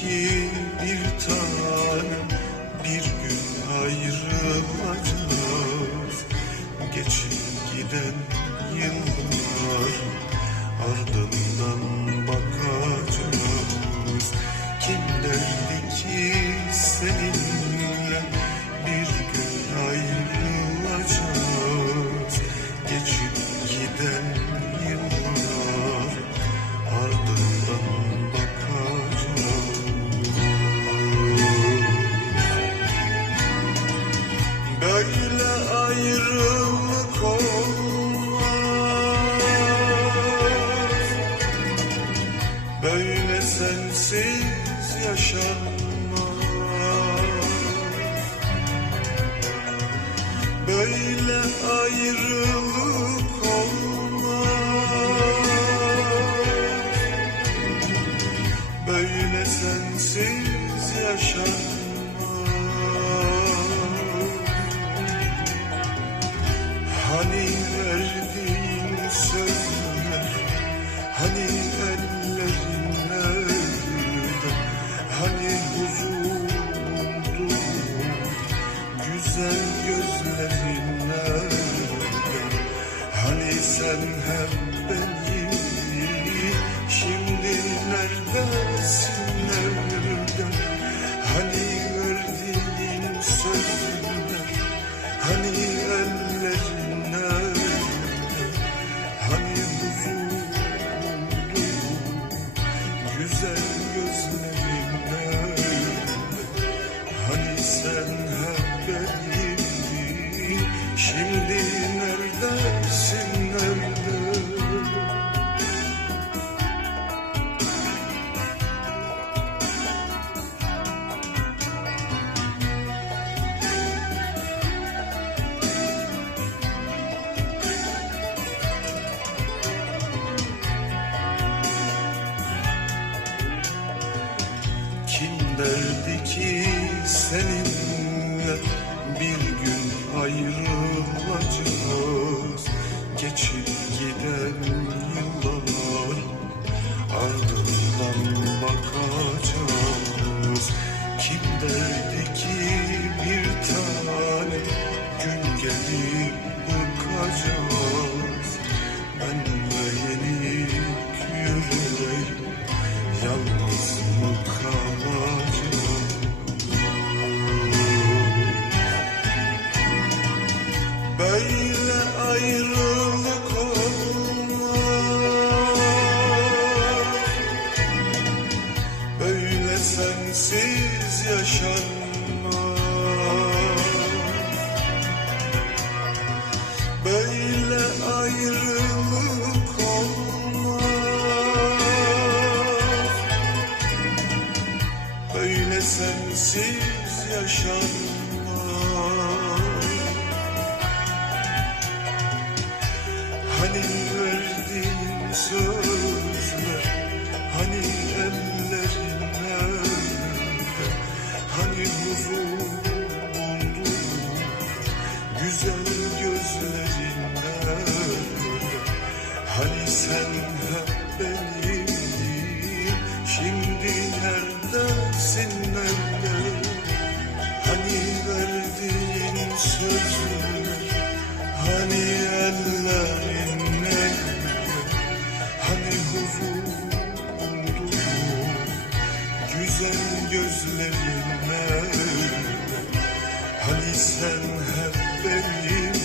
ki bir tanem bir gün ayrılacağız. Geçip giden yıllar ardından bak Hani verdiğin söz sen gözlerim. ki senin sensiz yaşanmaz. Böyle ayrılık olmaz. Böyle sensiz yaşanmaz. Hani sen hep benimdin Şimdi neredesin nerede? Hani verdiğin sözler Hani ellerin nerede? Hani huzurundu Güzel gözlerin nerede? Hani sen hep benim